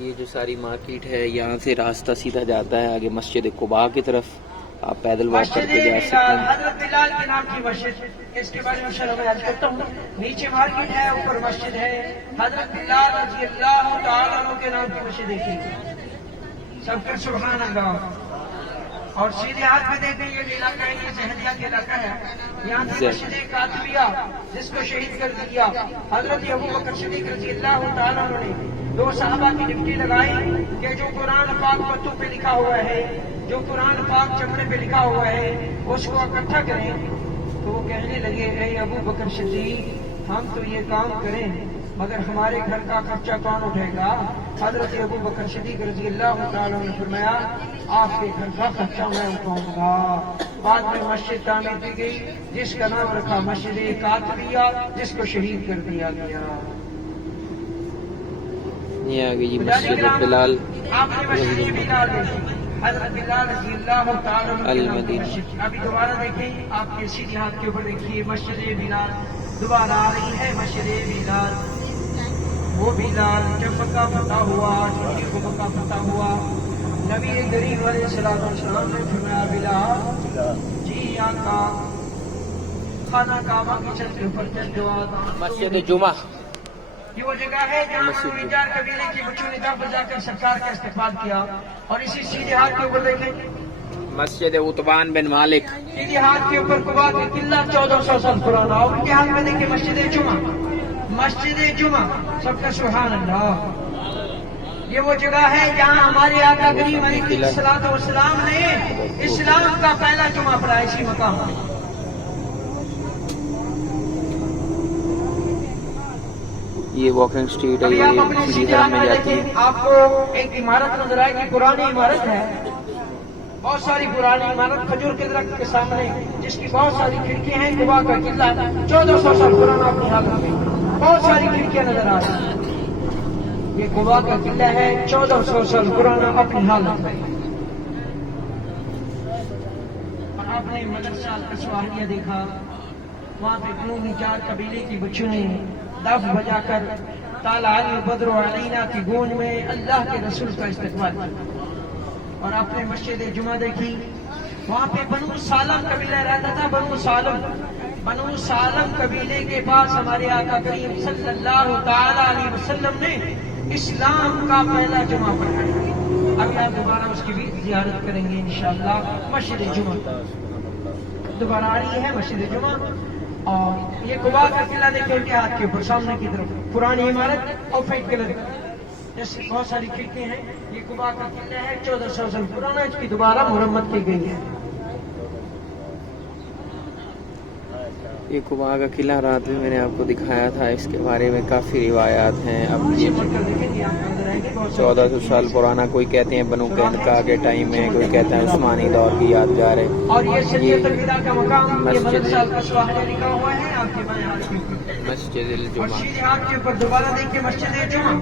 یہ جو ساری مارکیٹ ہے یہاں سے راستہ سیدھا جاتا ہے آگے مسجد قباء کی طرف. آپ پیدل واک کر کے جا سکتے ہیں. حضرت بلال کے نام کی مسجد، اس کے بارے میں شرح میں عرض کرتا ہوں. نیچے مارکیٹ ہے، اوپر مسجد ہے. حضرت بلال رضی اللہ تعالیٰ عنہ کے نام کی مسجد دیکھیے. سب کر سبحان اللہ. اور سیدھے ہاتھ میں دیکھیں یہ علاقہ ہے، یہ زہریہ کے علاقہ ہے. یہاں سے مسجد کاتبیہ جس کو شہید کر دیا حضرت ابو بکر صدیق رضی اللہ تعالیٰ عنہ نے 2 صحابہ کی ڈپٹی لگائی کہ جو قرآن پاک پتوں پہ لکھا ہوا ہے، جو قرآن پاک چمڑے پہ لکھا ہوا ہے اس کو اکٹھا کریں. تو وہ کہنے لگے اے ابو بکر صدیق ہم تو یہ کام کریں مگر ہمارے گھر کا خرچہ کون اٹھائے گا؟ حضرت ابو بکر صدیق رضی اللہ تعالیٰ نے فرمایا آپ کے گھر کا خرچہ میں اٹھاؤں گا. بعد میں مسجد تعمیر کی گئی جس کا نام رکھا مسجد کاتبیہ، جس کو شہید کر دیا گیا. یہ آگے جی مسجد بلال آپ نے مسجد بلال دیکھی، حضرت بلال رضی اللہ تعالیٰ عنہ کے نام کی مسجد. ابھی دوبارہ دیکھیں، آپ کے سیدھے ہاتھ کے اوپر دیکھیے مسجد بلال دوبارہ آ رہی ہے. مسجد بلال، وہ بلال جب مکہ فتح ہوا، کو مکہ فتح ہوا، نبی کریم علیہ السلام نے فرمایا بلال جی آقا خانہ کعبہ کی چھت کے اوپر چل جاؤ. مسجد جمعہ یہ وہ جگہ ہے جہاں بنو نجار قبیلے کے بچوں نے دب بجا کر سرکار کا استقبال کیا. اور اسی سیدھے ہاتھ کے اوپر دیکھیں مسجد عتبان بن مالک. سیدھے ہاتھ کے اوپر قباء کا قلعہ 1400 سال پرانا. اور ان کے ہاتھ میں دیکھیں مسجد جمعہ، مسجد جمعہ. سب کا سبحان اللہ. یہ وہ جگہ ہے جہاں ہمارے آقا کریم علیہ الصلوۃ والسلام نے اسلام کا پہلا جمعہ پڑھا اسی مقام پر. یہ واکنگ اسٹریٹ ہے، ابھی آپ اپنے یہ سیدھے حرم ہاتھ میں میں جاتی ہے. دیکھیں آپ کو ایک عمارت نظر آئے گی، پرانی عمارت ہے، بہت ساری پرانی عمارت کھجور کے درخت کے سامنے جس کی بہت ساری کھڑکیاں ہیں. قباء کا قلعہ 1400 سال پرانا اپنی حالت میں، بہت ساری کھڑکیاں نظر آ رہی ہیں. یہ قباء کا قلعہ ہے 1400 سال پرانا اپنی حالت میں. اور آپ نے مدرسہ القصواہیہ دیکھا، وہاں پہ بنو نجار قبیلے کی بچوں نے دف بجا کر طالع البدر علینا کی گونج میں اللہ کے رسول کا استقبال کیا. اور آپ نے مسجد جمعہ دیکھی، وہاں پہ بنو سالم قبیلہ رہتا تھا. بنو سالم قبیلے کے پاس ہمارے آقا کریم صلی اللہ تعالی علیہ وسلم نے اسلام کا پہلا جمعہ پڑھایا. ابھی آپ دوبارہ اس کی بھی زیارت کریں گے انشاءاللہ. مسجد جمعہ دوبارہ آ رہی ہے، مسجد جمعہ. اور یہ قباء کا قلعہ دیکھیں ان کے ہاتھ کے اوپر سامنے کی طرف، پرانی عمارت اور فیٹ کلر جیسے بہت ساری کھڑکیاں ہیں. یہ قباء کا قلعہ ہے 1400 سال پرانا، اس کی دوبارہ مرمت کی گئی ہے. یہ قباء کا قلعہ رات میں میں نے آپ کو دکھایا تھا، اس کے بارے میں کافی روایات ہیں. اب یہ 1400 سال پرانا، کوئی کہتے ہیں بنو قینقاع کے ٹائم میں، کوئی کہتے ہیں عثمانی دور کی یادگار ہے. اور یہ سید الوداع کا مقام، یہ مدرسہ القصواہیہ لکھا ہوا ہے آپ کے بائیں ہاتھ کے اوپر. مسجد اور الجمعہ سیدھے ہاتھ کے اوپر دوبارہ دیکھیں مسجد جمعہ.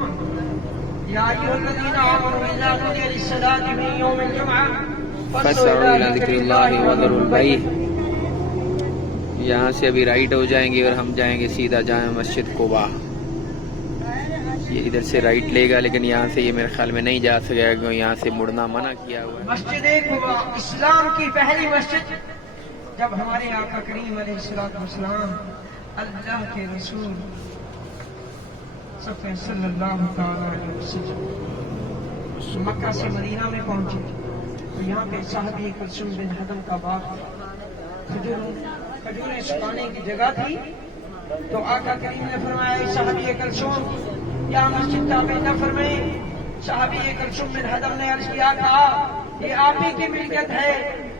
یا ایھا الذین آمنوا اذا نودی للصلاۃ من یوم الجمعہ فاسعوا الی ذکر اللہ وذروا البیع. یہاں سے ابھی رائٹ ہو جائیں گے اور ہم جائیں گے سیدھا جامع مسجد قباء. یہ ادھر سے رائٹ لے گا لیکن یہاں سے یہ میرے خیال میں نہیں جا سکے گا کیونکہ یہاں سے مڑنا منع کیا ہوا ہے. مسجد قباء اسلام کی پہلی مسجد، جب ہمارے آقا کریم علیہ الصلوۃ والسلام اللہ کے رسول صلی اللہ تعالی علیہ وسلم مکہ سے مدینہ میں پہنچے تو یہاں پہ صحابی کلثوم بن حدم کا باغ، کھجوریں سکھانے کی جگہ تھی. تو آقا کریم نے فرمایا صحابی کلثوم یا مسجد تعمیر نہ فرمائیں. صحابی کلثوم بن حدم نے عرض کیا کہا یہ آپ ہی کی ملکیت ہے.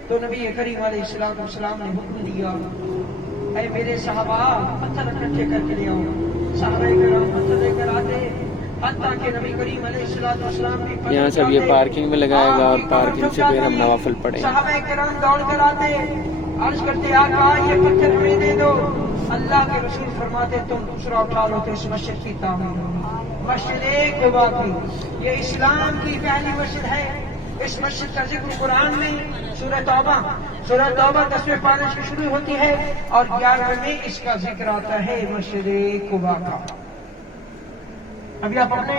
تو نبی کریم علیہ السلام نے حکم دیا اے میرے صحابہ پتھر اکٹھے کر کے لے آؤ. صحابہ کرام پتھر لے کر آتے حتیٰ کہ نبی کریم علیہ السلام بھی یہاں سے اب یہ پارکنگ میں لگائے گا اور پارکنگ سے پھر ہم نوافل پڑھیں. صحابہ کرام دوڑ کر آتے عرض کرتے آقا یہ پتھر ہمیں دے دو. اللہ کے رسول فرماتے تم دوسرا اٹھا لو تو اس مسجد کی تعمیر ہوگی. مسجد قباء کی یہ اسلام کی پہلی مسجد ہے. اس مسجد کا ذکر قرآن میں سورہ توبہ 10ویں پارے سے شروع ہوتی ہے اور 11ویں میں اس کا ذکر آتا ہے مسجد قباء کا. ابھی آپ اپنے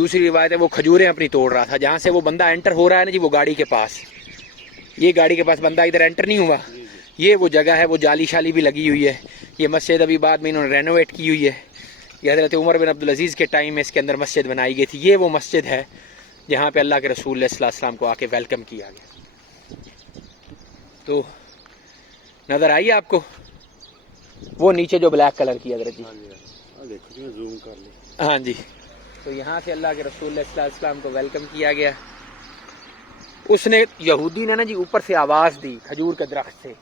دوسری روایت ہے وہ کھجوریں اپنی توڑ رہا تھا. جہاں سے وہ بندہ انٹر ہو رہا ہے نا جی وہ گاڑی کے پاس, یہ گاڑی کے پاس بندہ ادھر انٹر نہیں ہوا, یہ وہ جگہ ہے, وہ جالی شالی بھی لگی ہوئی ہے. یہ مسجد ابھی بعد میں انہوں نے رینوویٹ کی ہوئی ہے. یہ حضرت عمر بن عبدالعزیز کے ٹائم میں اس کے اندر مسجد بنائی گئی تھی. یہ وہ مسجد ہے جہاں پہ اللہ کے رسول صلی اللہ علیہ وسلم کو آ کے ویلکم کیا گیا. تو نظر آئی آپ کو وہ نیچے جو بلیک کلر کی حضرت جی, زوم کر لیں. ہاں جی. تو یہاں سے اللہ کے رسول صلی اللہ علیہ وسلم کو ویلکم کیا گیا. اس نے یہودی نے نا جی اوپر سے آواز دی کھجور کے درخت سے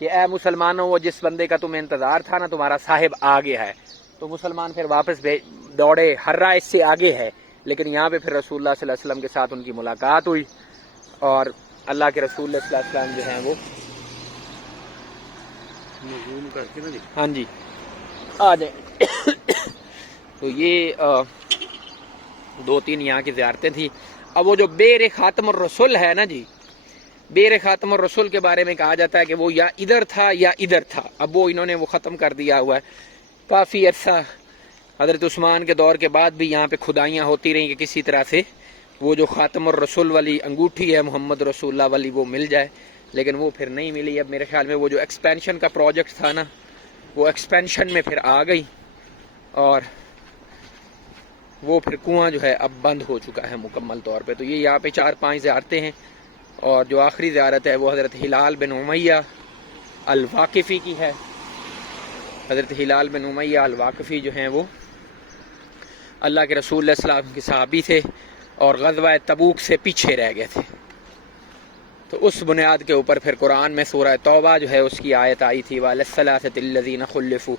کہ اے مسلمانوں, وہ جس بندے کا تمہیں انتظار تھا نا تمہارا صاحب آ گیا ہے. تو مسلمان پھر واپس دوڑے, ہر رہا اس سے آگے ہے. لیکن یہاں پہ پھر رسول اللہ صلی اللہ علیہ وسلم کے ساتھ ان کی ملاقات ہوئی اور اللہ کے رسول صلی اللہ علیہ وسلم جو ہیں وہ زوم کر کے نا جی. ہاں جی آ جائیں. تو یہ 2-3 یہاں کی زیارتیں تھیں. اب وہ جو بیر خاتم الرسول ہے نا جی, بیر خاتم الرسول کے بارے میں کہا جاتا ہے کہ وہ یا ادھر تھا یا ادھر تھا. اب وہ انہوں نے وہ ختم کر دیا ہوا ہے. کافی عرصہ حضرت عثمان کے دور کے بعد بھی یہاں پہ کھدائیاں ہوتی رہیں کہ کسی طرح سے وہ جو خاتم الرسول والی انگوٹھی ہے محمد رسول اللہ والی وہ مل جائے, لیکن وہ پھر نہیں ملی. اب میرے خیال میں وہ جو ایکسپینشن کا پروجیکٹ تھا نا وہ ایکسپینشن میں پھر آ گئی اور وہ پھر کنواں جو ہے اب بند ہو چکا ہے مکمل طور پہ. تو یہ یہاں پہ 4-5 زیارتیں ہیں اور جو آخری زیارت ہے وہ حضرت ہلال بن امیہ الواقفی کی ہے. حضرت ہلال بن امیہ الواقفی جو ہیں وہ اللہ کے رسول صلی اللہ علیہ وسلم کے صحابی تھے اور غزوہ تبوک سے پیچھے رہ گئے تھے. تو اس بنیاد کے اوپر پھر قرآن میں سورہ توبہ جو ہے اس کی آیت آئی تھی وَعَلَى الثَّلَاثَةِ الَّذِينَ خُلِّفُوا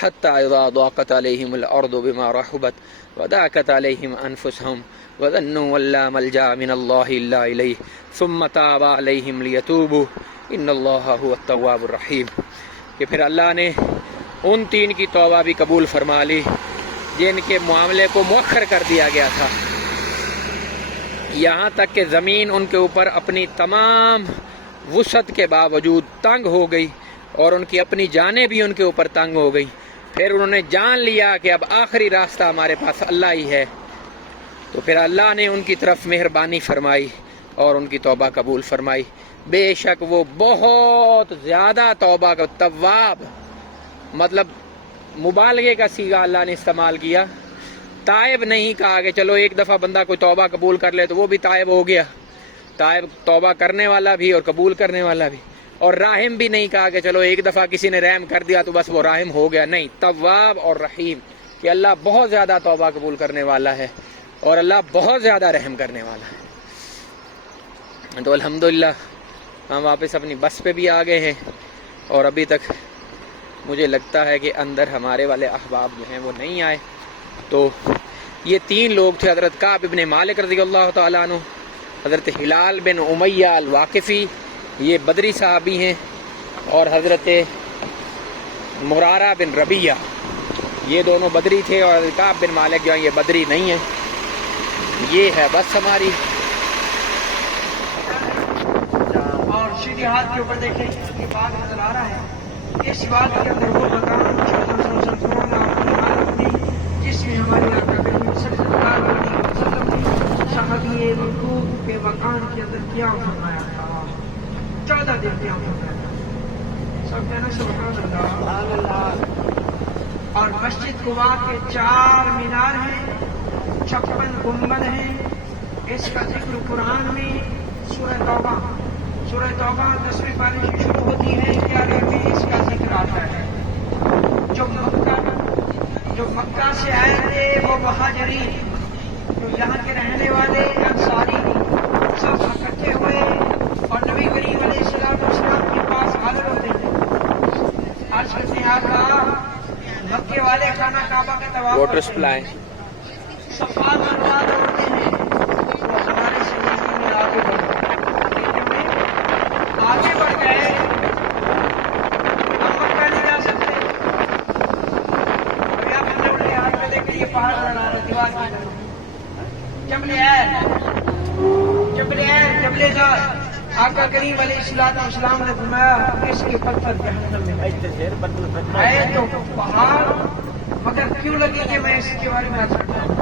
حَتَّى إِذَا ضَاقَتْ عَلَيْهِمُ الْأَرْضُ بِمَا رَحُبَتْ وَضَاقَتْ عَلَيْهِمْ أَنفُسُهُمْ وَظَنُّوا أَن لَّا مَلْجَأَ مِنَ اللَّهِ إِلَّا إِلَيْهِ ثُمَّ تَابَ عَلَيْهِمْ لِيَتُوبُوا إِنَّ اللَّهَ هُوَ التَّوَّابُ الرَّحِيمُ. کہ پھر اللہ نے ان 3 کی توبہ بھی قبول فرما لی جن کے معاملے کو مؤخر کر دیا گیا تھا, یہاں تک کہ زمین ان کے اوپر اپنی تمام وسعت کے باوجود تنگ ہو گئی اور ان کی اپنی جانیں بھی ان کے اوپر تنگ ہو گئی. پھر انہوں نے جان لیا کہ اب آخری راستہ ہمارے پاس اللہ ہی ہے. تو پھر اللہ نے ان کی طرف مہربانی فرمائی اور ان کی توبہ قبول فرمائی. بے شک وہ بہت زیادہ توبہ کا تواب, مطلب مبالغے کا صیغہ اللہ نے استعمال کیا. تائب نہیں کہا کہ چلو ایک دفعہ بندہ کوئی توبہ قبول کر لے تو وہ بھی تائب ہو گیا. تائب توبہ کرنے والا بھی اور قبول کرنے والا بھی. اور راحم بھی نہیں کہا کہ چلو ایک دفعہ کسی نے رحم کر دیا تو بس وہ راحم ہو گیا. نہیں, تواب اور رحیم, کہ اللہ بہت زیادہ توبہ قبول کرنے والا ہے اور اللہ بہت زیادہ رحم کرنے والا ہے. تو الحمدللہ ہم واپس اپنی بس پہ بھی آ گئے ہیں اور ابھی تک مجھے لگتا ہے کہ اندر ہمارے والے احباب جو ہیں وہ نہیں آئے. تو یہ 3 لوگ تھے, حضرت کعب ابن مالک رضی اللہ تعالیٰ عنہ, حضرت ہلال بن امیہ الواقفی, یہ بدری صحابی ہیں, اور حضرت مرارہ بن ربیہ, یہ دونوں بدری تھے. اور حضرت کعب بن مالک جو ہیں یہ بدری نہیں ہیں. یہ ہے بس ہماری. اور سیدھے ہاتھ کے اوپر دیکھیں یہ بات نظر آ رہا ہے. اس بات کے اندر وہ مقام جس میں ہماری آقا کریم صلی اللہ علیہ وسلم نے صحابی رکوع کے مقام کے اندر کیا فرمایا تھا. 14 دن کیا فرمایا تھا. سب کہنا سبحان اللہ. اور مسجد قباء کے 4 مینار ہیں, 56 گنبد ہیں. اس کا ذکر قرآن میں سورہ توبہ 10ویں پارے سے شروع ہوتی ہے. 11ویں میں اس کا ذکر آتا ہے. جو مکہ سے آئے تھے وہ مہاجرین, جو یہاں کے رہنے والے انصاری سب اکٹھے ہوئے اور نبی کریم علیہ السلام کے پاس حاضر ہوتے تھے. عرض کرتے ہیں آقا مکے والے خانہ کعبہ کا طواف واٹر سپلائی صفا مروا ہوتے ہیں. ہمارے زندگی میں آگے بڑھ گئے. ہم مکہ نہیں جا سکتے. یہ پہاڑ بنا رہا دیوار کی طرف جبل ذات آقا کریم علیہ السلام نے فرمایا اس کے پتھر جہنم میں ہے تو پہاڑ, مگر کیوں لگے کہ میں اس کے بارے میں سکتا ہوں.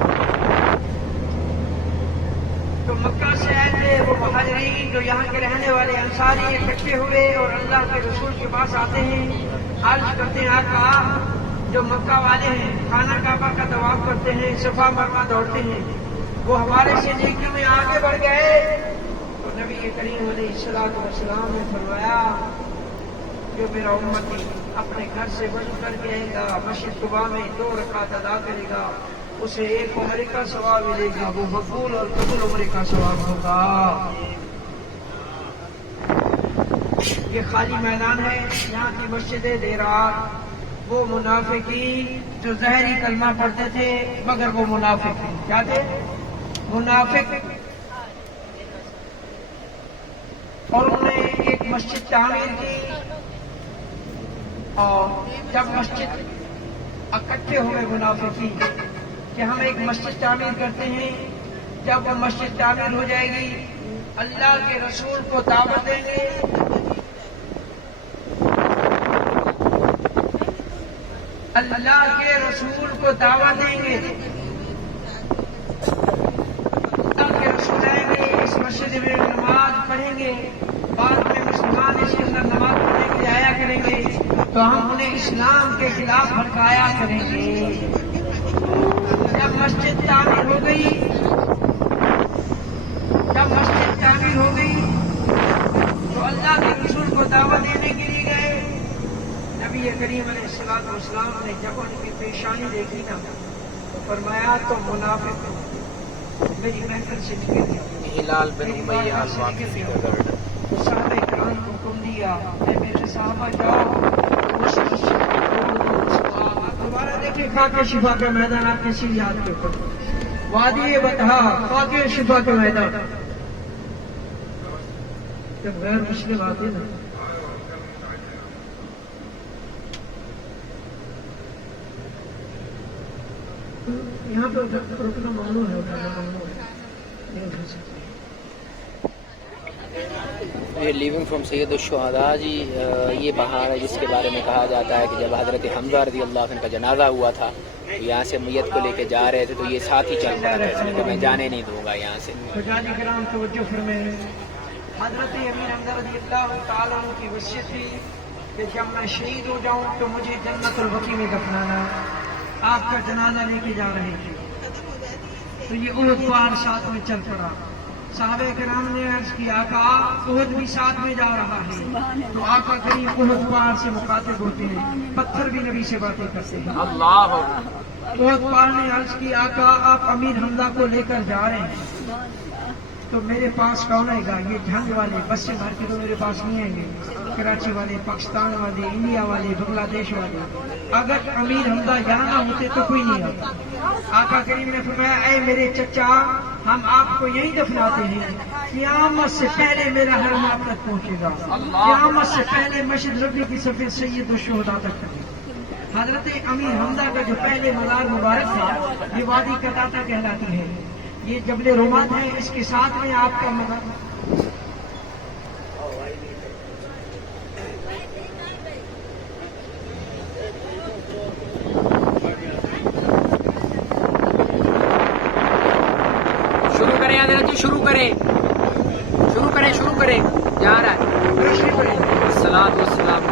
تو مکہ سے آئے تھے وہ مہاجرین جو یہاں کے رہنے والے انصاری اکٹھے ہوئے اور اللہ کے رسول کے پاس آتے ہیں، عرض کرتے ہیں آقا جو مکہ والے ہیں خانہ کعبہ کا طواف کرتے ہیں، صفا مروا دوڑتے ہیں، وہ ہمارے سے نیکیوں میں آگے بڑھ گئے. تو نبی کریم علیہ السلام نے فرمایا جو میرا امتی اپنے گھر سے وضو کر کے آئے گا، مسجد قباء میں 2 رکعت ادا کرے گا، اسے 1 عمرے کا ثواب ملے گا، وہ مقبول اور قبول عمرے کا ثواب ہوگا. یہ خالی میدان ہے، یہاں کی مسجد دیرار. وہ منافقین جو ظاہری کلمہ پڑھتے تھے مگر وہ منافق ہیں. کیا تھے؟ منافق. اور انہوں نے ایک مسجد تعمیر کی، اور جب مسجد اکٹھے ہوئے منافقین کہ ہم ایک مسجد تعمیر کرتے ہیں، جب وہ مسجد تعمیر ہو جائے گی اللہ کے رسول کو دعوت دیں گے، اللہ کے رسول کو دعوت دیں گے، اللہ کے رسول آئیں گے، اس مسجد میں نماز پڑھیں گے، بعد میں مسلمان اس کے اندر نماز پڑھنے کے لیے آیا کریں گے تو ہم انہیں اسلام کے خلاف بھڑکایا کریں گے. جب مسجد تعمیر ہو گئی تو اللہ کے رسول کو دعوت دینے کے لیے گئے. نبی کریم علیہ السلام نے جب ان کی پیشانی دیکھی نا تو فرمایا تو منافق میری محفل سے نکل گیا. ہلال بن امیہ الواقفی کا گھر. صحابہ کرام کو حکم دیا اے میرے صحابہ جاؤ دوبارہ دیکھیں خاک شفا کا میدان آپ کسی یاد کے اوپر وادی بطحا خاک شفا کا میدان. جب غیر مسلم آتے نا یہاں پر رکنا ممنوع ہے، ممنوع ہے، نہیں اٹھا سکتے. یہ لیونگ فرام سید الشہداء جی، یہ بہار ہے جس کے بارے میں کہا جاتا ہے کہ جب حضرت حمزہ رضی اللہ عنہ کا جنازہ ہوا تھا یہاں سے میت کو لے کے جا رہے تھے تو یہ ساتھ ہی چل پڑا تھا، اس نے کہ میں جانے نہیں دوں گا یہاں سے. حجاج کرام توجہ فرمائیں، حضرت امیر حمزہ رضی اللہ تعالیٰ عنہ کی وصیت تھی کہ جب میں شہید ہو جاؤں تو مجھے جنت البقیع میں دفنانا. آپ کا جنازہ لے کے جا رہے تھے تو یہ احد پہاڑ ساتھ میں چل پڑا. صحابہ کرام نے عرض کیا آقا احد بھی ساتھ میں جا رہا ہے. تو آقا کریم احد پہاڑ سے مخاطب ہوتے ہیں، پتھر بھی نبی سے باتیں کرتے ہیں. اللہ احد پہاڑ نے عرض کی آقا آپ امیر حمزہ کو لے کر جا رہے ہیں تو میرے پاس کون آئے گا؟ یہ جھنگ والے بس سے بھر کے تو میرے پاس نہیں آئیں گے، کراچی والے، پاکستان والے، انڈیا والے، بنگلہ دیش والے. اگر امیر حمزہ یہاں نہ ہوتے تو کوئی نہیں آتا. آقا کریم نے فرمایا اے میرے چچا ہم آپ کو یہیں دفناتے ہیں، قیامت سے پہلے میرا حرم آپ تک پہنچے گا، قیامت سے پہلے مسجد نبوی کی سفید سید الشہداء تک پہنچے. حضرت امیر حمزہ کا جو پہلے مزار مبارک تھا یہ وادی قطاطہ کہلاتی ہے. یہ جبل رومات ہے، اس کے ساتھ میں آپ کا مزار. شروع کریں جا رہا ہے. الصلاۃ والسلام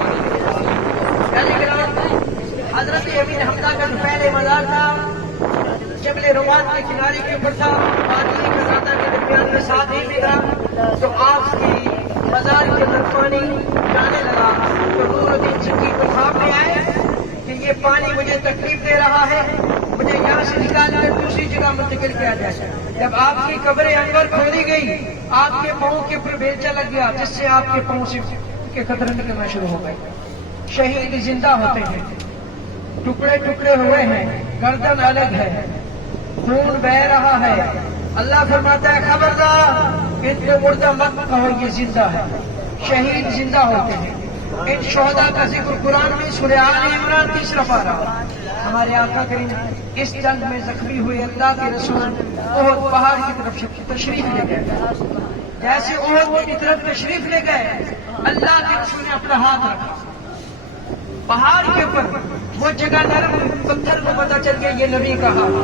حضرت امیر حمزہ کا جو پہلے مزار تھا جبل رومات کے کنارے کے اوپر تھا، وادی قطاطہ کے درمیان میں ساتھ ہی بھی تھا. تو آپ کی مزار کے اندر پانی جانے لگا تو نور الدین سنگھی کو خواب میں آئے کہ یہ پانی مجھے تکلیف دے رہا ہے، مجھے یہاں سے نکال کر دوسری جگہ منتقل کیا جائے. جب آپ کی قبر انور کھودی گئی آپ کے پاؤں کے اوپر بیلچا لگ گیا جس سے آپ کے پاؤں سے کے قطرے نکلنا شروع ہو گئے. شہید زندہ ہوتے ہیں، ٹکڑے ٹکڑے ہوئے ہیں، گردن الگ ہے، خون بہ رہا ہے. اللہ فرماتا ہے خبردار ان کو مردہ مت کہو، یہ زندہ ہے. شہید زندہ ہوتے ہیں. ان شہداء کا ذکر قرآن میں سورہ آل عمران 3 پارہ. ہمارے آقا کریم اس جنگ میں زخمی ہوئے اللہ کے رسول احد پہاڑ کی طرف تشریف لے گئے. جیسے احد کی طرف تشریف لے گئے اللہ کے رسول نے اپنا ہاتھ رکھا پہاڑ کے اوپر. وہ جگہ نرم، پتھر کو پتہ چل گیا یہ نبی کا ہاتھ.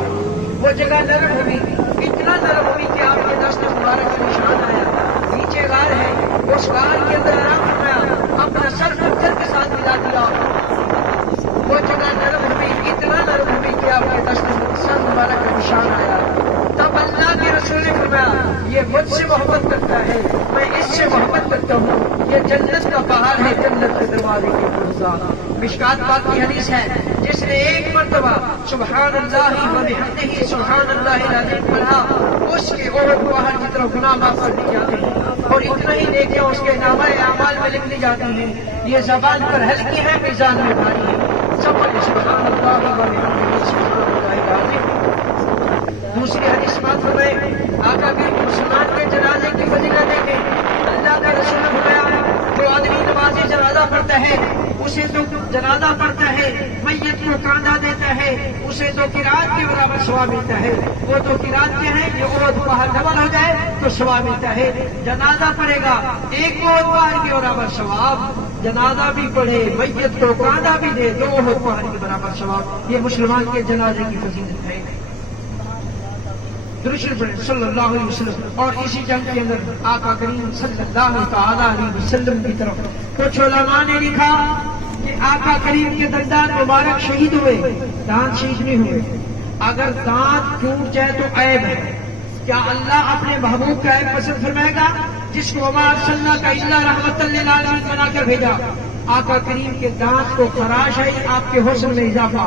وہ جگہ نرم ہوگی اتنا نرم ہوئی کہ آپ کے دست مبارک کا نشان آیا. نیچے غار ہے, اس غار کے اندر آرام فرمایا, اپنا سر پتھر کے ساتھ ملا دیا. وہ جگہ نرم ہوئی, اتنا نرم ہوئی کہ آپ کے دست سر مبارک کا نشان آیا. تب اللہ کے رسول نے فرمایا یہ مجھ سے محبت کرتا ہے, میں اس سے محبت کرتا ہوں, یہ جنت کا پہاڑ ہے, جنت کے دروازے کے پرزا. مشکات پاک کی حدیث ہے, جس نے ایک مرتبہ سبحان اللہ و بحمدہ سبحان اللہ العظیم پڑھا, اس کے احد پہاڑ کی طرف گناہ معاف کر دی جاتے ہیں, اور اتنا ہی نیکیاں اس کے نامہ اعمال میں لکھ لی جاتی ہیں. یہ زبان پر ہلکی ہے, میزان میں بھاری ہے. سب پر سبحان اللہ و بحمدہ سبحان اللہ العظیم. دوسری حدیث بات فرمائے, آقا کے مسلمان کے جنازے کی فضیلت دیکھیں. اللہ کا رسول نے فرمایا جو آدمی نماز جنازہ پڑھتا ہے اسے تو جنازہ پڑھتا ہے, میت کو کاندھا دیتا ہے, اسے تو قرات کے برابر ثواب ملتا ہے. وہ تو قرات کے ہیں, یہ احد پہاڑ ڈبل ہو جائے تو ثواب ملتا ہے. جنازہ پڑھے گا ایک احد پہاڑ کے برابر ثواب, جنازہ بھی پڑھے, میت کو کاندھا بھی دے, دو احد پہاڑ کے برابر ثواب. یہ مسلمان کے جنازے کی فضیلت ہے. درود صلی اللہ علیہ وسلم. اور اسی جنگ کے اندر آقا کریم صلی اللہ تعالی علیہ وسلم کی طرف کچھ علماء نے لکھا کہ آقا کریم کے دندان مبارک شہید ہوئے, دانت شہید نہیں ہوئے. اگر دانت ٹوٹ جائے تو عیب ہے. کیا اللہ اپنے محبوب کا عیب پسند فرمائے گا جس کو وما ارسلناک الا رحمۃ للعالمین بنا کر بھیجا؟ آقا کریم کے دانت کو خراش ہے, آپ کے حسن میں اضافہ,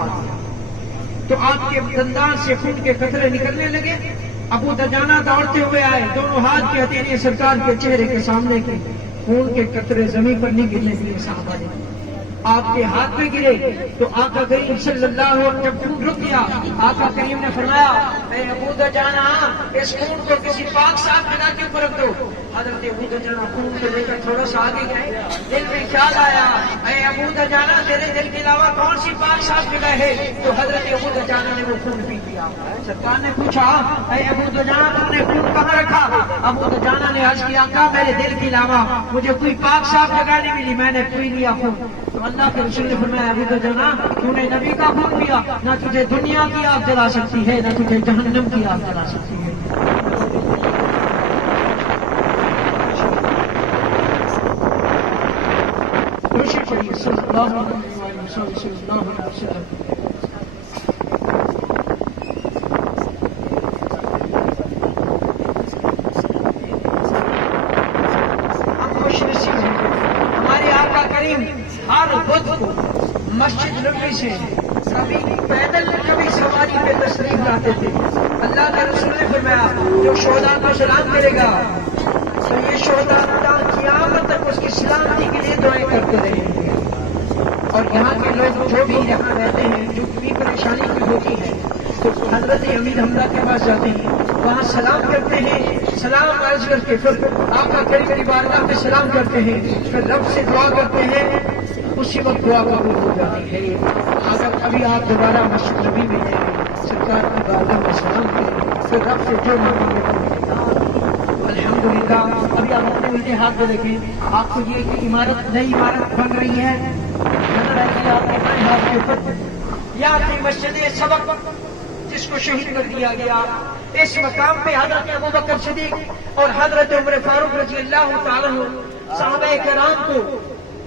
تو آپ کے دندان سے خون کے قطرے نکلنے لگے. ابو دجانہ دوڑتے ہوئے آئے, دونوں ہاتھ کی ہتھیلیاں سرکار کے چہرے کے سامنے کی, خون کے قطرے زمین پر نہیں گرنے کے لیے صحابہ نے آپ کے ہاتھ میں گرے تو آقا کریم صلی اللہ علیہ وسلم جب خون رک گیا, آقا کریم نے فرمایا اے ابو دجانہ اس خون کو کسی پاک صاف جگہ کے اوپر رکھ دو. حضرت ابو دجانہ خون کو لے کر تھوڑا سا آگے گئے, دل میں خیال آیا اے ابو دجانہ تیرے دل کے علاوہ کون سی پاک صاف جگہ ہے؟ تو حضرت ابو دجانہ نے وہ خون پی لیا. سرکار نے پوچھا اے ابو دجانہ تم نے خون کہاں رکھا؟ ابو دجانہ نے عرض کیا آقا میرے دل کے علاوہ مجھے کوئی پاک صاف جگہ نہیں ملی, میں نے پی لیا خون. تو اللہ کے رسول نے فرمایا ابو دجانہ تو نے نبی کا خون پیا, نہ تجھے دنیا کی آگ جلا سکتی ہے نہ تجھے جہنم کی آگ جلا سکتی ہے. صلی اللہ علیہ وسلم. ہمارے آقا کریم ہر بدھ کو مسجد نبوی سے کبھی پیدل کبھی سواری پہ تشریف لاتے تھے. اللہ کے رسول نے فرمایا جو شہداء کو سلام کرے گا تو یہ شہداء تا قیامت تک اس کی سلامتی کے لیے دعائیں کرتے رہیں گے. اور یہاں کے لوگ جو بھی یہاں رہتے ہیں جو بھی پریشانی کی ہوتی ہے تو حضرت امیر حمزہ کے پاس جاتے ہیں, وہاں سلام کرتے ہیں, سلام عرض کر کے پھر آقا کریم کی بارگاہ پہ سلام کرتے ہیں, پھر رب سے دعا کرتے ہیں, اسی وقت دعا قبول ہو جاتی ہے. اگر ابھی آپ دوبارہ مسجد نبی میں جائیں, سرکار کی بارگاہ میں سلام کریں, پھر رب سے جو مانگیں گے ملے گا. الحمدللہ ابھی آپ اپنے میرے ہاتھ میں دیکھیں, آپ کو یہ کہ عمارت نئی عمارت بن رہی ہے, نظر آئے گی آپ کے بائیں ہاتھ کے اوپر, یا اپنی مسجد سبق جس کو شہید کر دیا گیا. اس مقام پہ حضرت ابوبکر صدیق اور حضرت عمر فاروق رضی اللہ تعالیٰ عنہ صحابہ کرام کو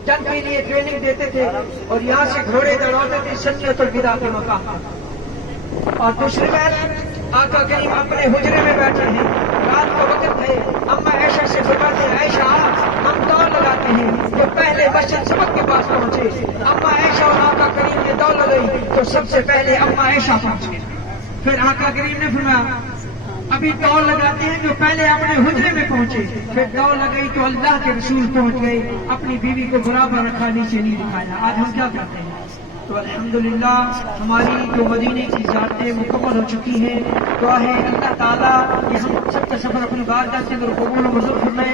جنگ کے لیے ٹریننگ دیتے تھے, اور یہاں سے گھوڑے دوڑاتے تھے سنیت الوداع کے مقام پر. اور دوسری بات آقا کریم اپنے حجرے میں بیٹھے ہیں, رات کا وقت ہے, اما عائشہ سے فرماتے ہیں عائشہ ہم دوڑ لگاتے ہیں تو پہلے مسجد سبق کے پاس پہنچے. اما عائشہ اور آقا کریم نے دوڑ لگائی تو سب سے پہلے اما عائشہ پہنچے. پھر آقا کریم نے فرمایا ابھی دوڑ لگاتے ہیں جو پہلے اپنے حجرے میں پہنچے. پھر دوڑ لگائی تو اللہ کے رسول پہنچ گئے, اپنی بیوی کو برابر رکھا, نیچے نہیں دکھایا. آج ہم کیا کرتے ہیں؟ تو الحمدللہ ہماری جو مدینے کی زیارتیں مکمل ہو چکی ہیں, دعا ہے اللہ تعالیٰ کہ ہم سب کا سفر اپنی بارگاہ کے اندر قبول و منظور فرمائے.